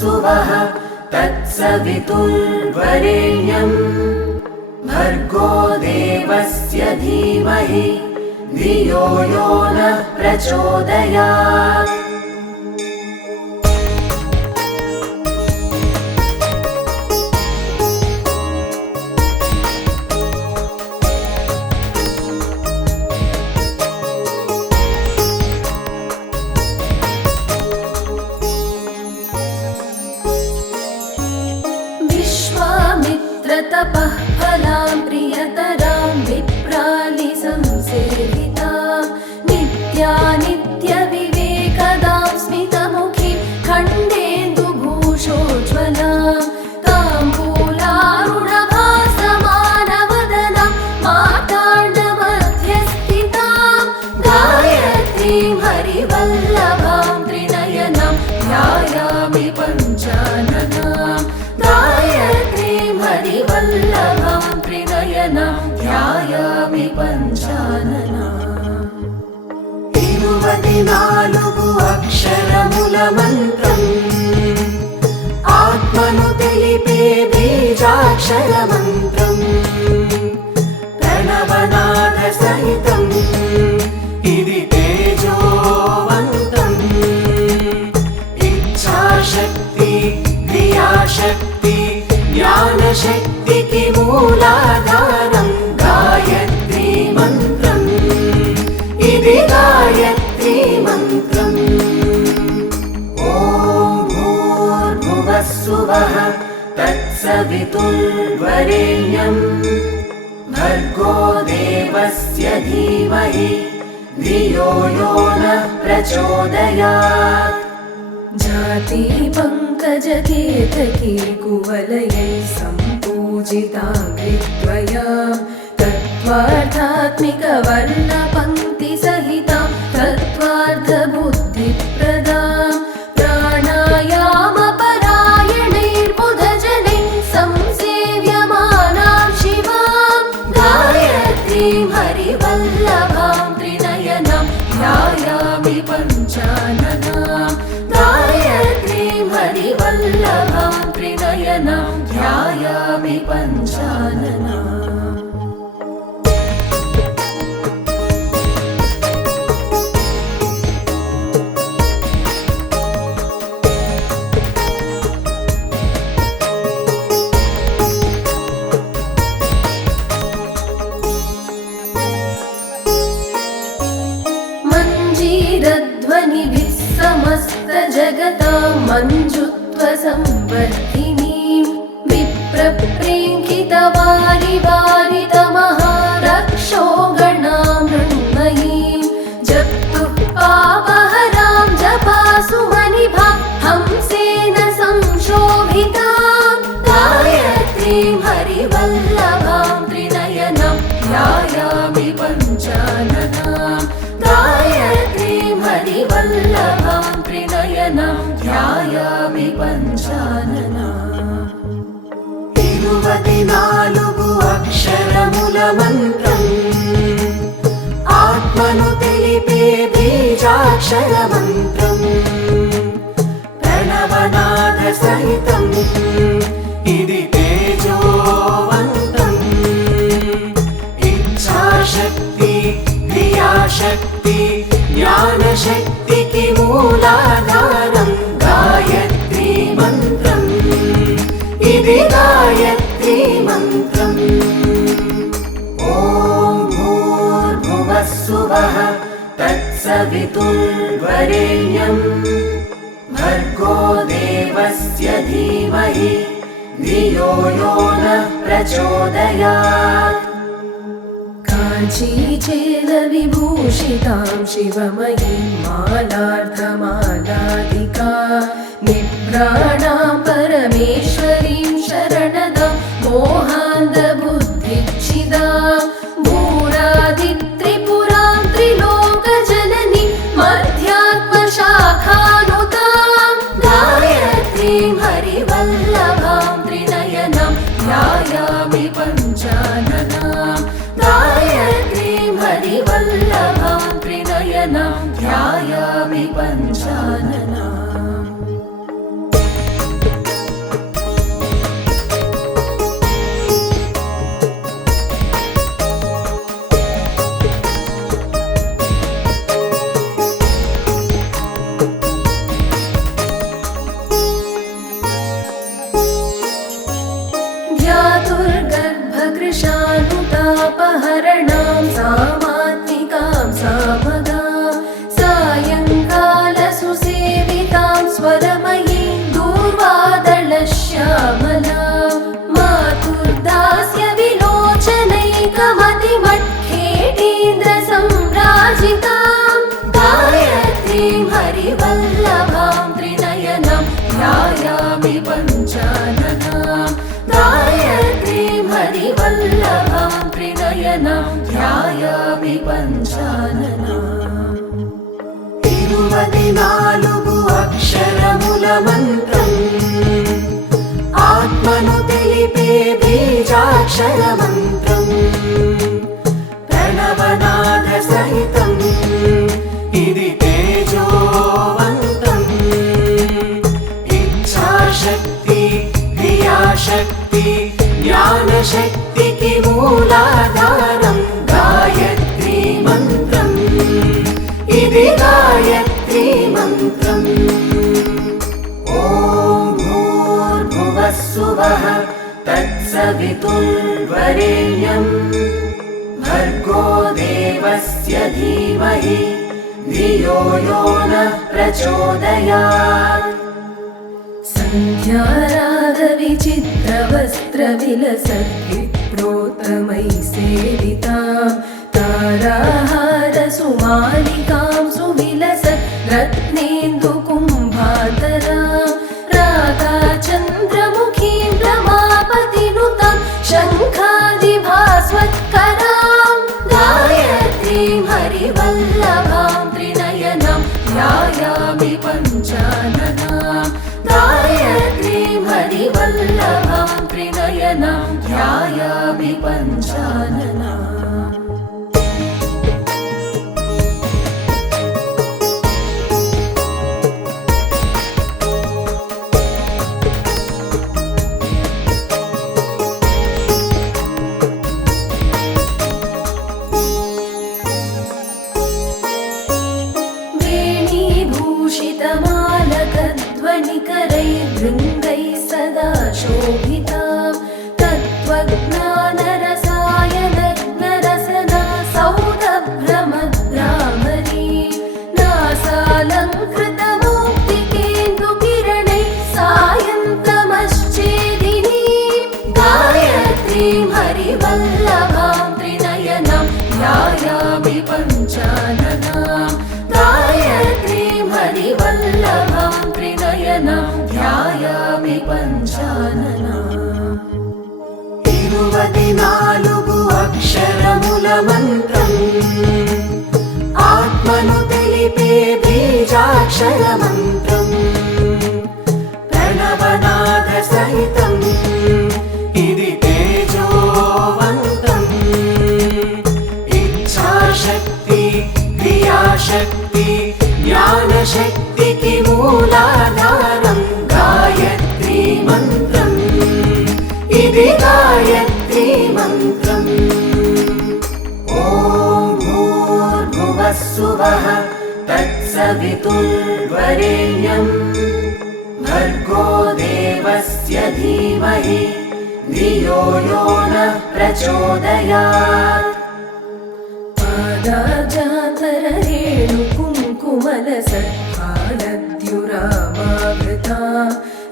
भुवस्सुवः तत्सवितुर्वरेण्यं भर्गो देवस्य धीमहि धियो यो नः प्रचोदयात्। तपः फलां प्रियतरां विप्रालिसंसेवितां नित्यानित्यविवेकदां स्मितमुखीं खण्डेन्दुभूषोज्ज्वलां ताम्बूलारुणभासमानवदनां माताण्डमध्यस्थितां गायत्रीं हरिवल्लभां त्रिनयनां ध्यायामि पञ्चाननां गायत्रीं हरिवल्लभां त्रिनयनां ध्यायामि पञ्चाननाम्। 24 अक्षरमुलमन्त्रम् आत्मनु తెలిపే बीजाक्षरमन्त्रम् प्रणवनादसहितम् इति तेजोवन्तम् इच्छाशक्ति क्रियाशक्ति ज्ञानशक्तिकी मूलाधारं गायत्री मन्त्रम् इति गायत्री मन्त्रम्। ॐ भूर्भुवस्सुवः तत्सवितुर्वरेण्यं भर्गो देवस्य धीमहि धियो यो नः प्रचोदयात्। जाति पङ्कजकेतकी कुवलयै सम्पूजिताङ्घ्रिद्वयां तत्त्वार्थात्मिकवर्णपङ्क्तिसहितां तत्त्वार्थबुद्धिप्रदां प्राणायामपरायणैर्बुधजनैः संसेव्यमानां शिवां गायत्रीं हरिवल्लभां त्रिनयनां ध्यायामि पञ्चाननां गायत्रीं हरिवल्लभां त्रिनयनां ध्यायामि पञ्चाननाम्। मञ्जीरध्वनिभिः समस्तजगतां मञ्जुत्वसंवर्धिनीं विप्रप्रेङ्कितवारिवारितमहारक्षो गणां मृण्मयीं जप्तुः पापहरां जपासुमनिभां हंसेन संशोभितां गायत्रीं हरिवल्लभां त्रिनयनां ध्यायामि पञ्चाननां गायत्रीं हरिवल्लभां त्रिनयनां ध्यायामि पञ्चाननाम्। 24 अक्षरमुलमन्त्रम् आत्मनु తెలిపే बीजाक्षरमन्त्रम् प्रणवनादसहितम् इति तेजोवन्तम् इच्छाशक्ति क्रियाशक्ति ज्ञानशक्तिकी मूलाधारं गायत्री मन्त्रम् इति गायत्री मन्त्रम्। ॐ भूर्भुवस्सुवः तत्सवितुर्वरेण्यं भर्गो देवस्य धीमहि धियो यो नः प्रचोदयात्। काञ्चीचेलविभूषितां शिवमयीं मालार्धमालाधिका निभ्राणां परमेश्वरीं शरणदां मोहान्धबुद्धिच्छिदां भूरादित्रिपुरां त्रिलोकजननीं मध्यात्मशाखानुतां गायत्रीं हरिवल्लभां त्रिनयनां ध्यायामि पञ्चाननां गायत्रीं हरिवल्लभां त्रिनयनां ध्यायामि पञ्चाननाम्। स्मरणां सामात्मिकां सामगां सायङ्कालसुसेवितां स्वरमयीं दूर्वादलश्यामलां मातुर्दास्य विलोचनैकमतिमट्खेटीन्द्रसम्राजितां गायत्रीं हरिवल्लभां त्रिनयनं ध्यायामि पञ्चाननां गायत्रीं हरिवल्लभां त्रिनयनं ध्यायामि पञ्चाननाम् तिरुवदिनालुगु अक्षरमुल मन्त्रम् आत्मनु तेलिपे बीजाक्षर मन्त्रम् प्रणवनाद सहितम् इदि तेजोवन्तम् इच्छाशक्ति क्रियाशक्ति ज्ञानशक्तिकी मूलाधारम् गायत्री मन्त्रम् इदि गायत्री मन्त्रम् ॐ भूर्भुवः स्वः तत्सवितुर्वरेण्यं भर्गो देवस्य धीमहि धियो यो नः प्रचोदयात् सन्ध्यारागविचित्रवस्त्रविलसद्विप्रोत्तमैः सेवितां ताराहारसुमालिकां सुविलसत् रत्नेन्दुकुम्भातरां रागाचन्द्रमुखीं रमापतिनुतां शङ्खादिभास्वत्करां गायत्रीं हरिवल्लभां त्रिनयनं ध्यायामि पञ्चाननां गायत्रीं हरिवल्लभां त्रिनयनं ध्यायामि पञ्चाननाम् वेणीभूषितमालकध्वनिकरैर्वृन्दैः सदा शोभितां तत्त्वज्ञानरसायनग्नरसना सौरभ्रमद्रामरीं नासालङ्कृतमौक्तिकेन्दुकिरणैः सायन्तमश्चेदिनीं गायत्रीं हरिवल्लभां त्रिनयनं ध्यायामि पञ्चाननां गायत्रीं हरिवल्लभां त्रिनयनं ध्यायामि पञ्चाननाम् तिरुवदिनालुगु अक्षरमुल मन्त्रम् आत्मनु तेलिपे बीजाक्षर मन्त्रम् प्रणवनाद सहितम् इदि तेजोवन्तम् इच्छाशक्ति क्रियाशक्ति ज्ञानशक्तिकी मूलाधारम् गायत्री मन्त्रम् इदि गायत्री मन्त्रम् ॐ भूर्भुवः स्वः तत्सवितुर्वरेण्यं भर्गो देवस्य धीमहि धियो यो नः प्रचोदयात् पादाजातररेणुकुङ्कुमलसत्फालद्युरामावृतां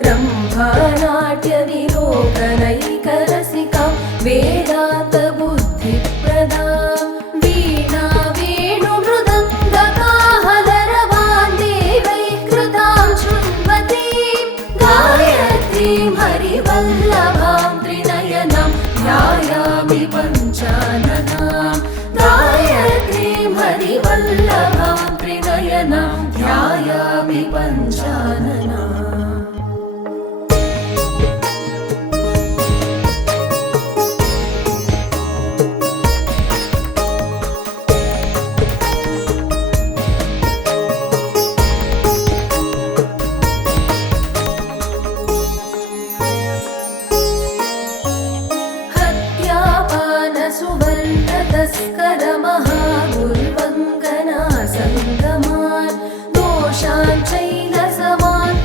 रम्भानाट्यविलोकनैकरसिकां वेदान्तबुद्धिप्रदां वीणा वेणुमृदङ्गकाहलरवां देवैः कृतां शृण्वतीं गायत्रीं हरिवल्लभां त्रिनयनं ध्यायामि पञ्चाननां गायत्रीं हरिवल्लभां त्रिनयनं ध्यायामि पञ्चाननाम् हत्यापानसुवर्णतस्करमहागुर्वङ्गनासङ्गमान् दोषाञ्चैलसमान्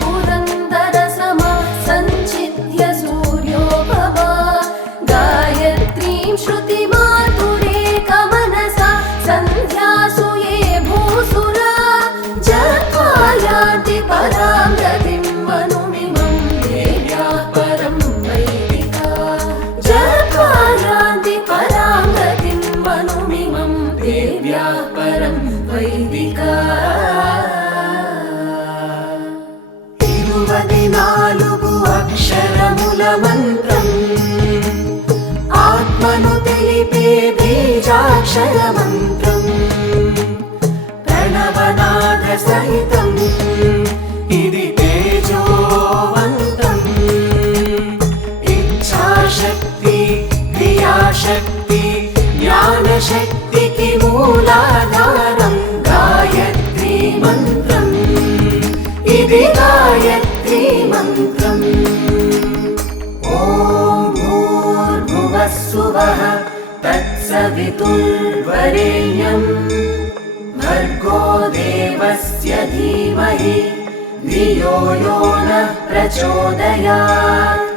पुरन्दरसमान् सञ्चित्य सूर्योपमा गायत्रीं श्रुतिमातुरे पञ्चाक्षरमन्त्रम् प्रणवनादसहितम् इति तेजोवन्तम् इच्छाशक्ति क्रियाशक्ति ज्ञानशक्तिकी मूलाधारम् गायत्री मन्त्रम् इति गायत्री मन्त्रम् ॐ भूर्भुवस्सुवः तत्सवितुर्वरेण्यम् भर्गो देवस्य धीमहि धियो यो नः प्रचोदयात्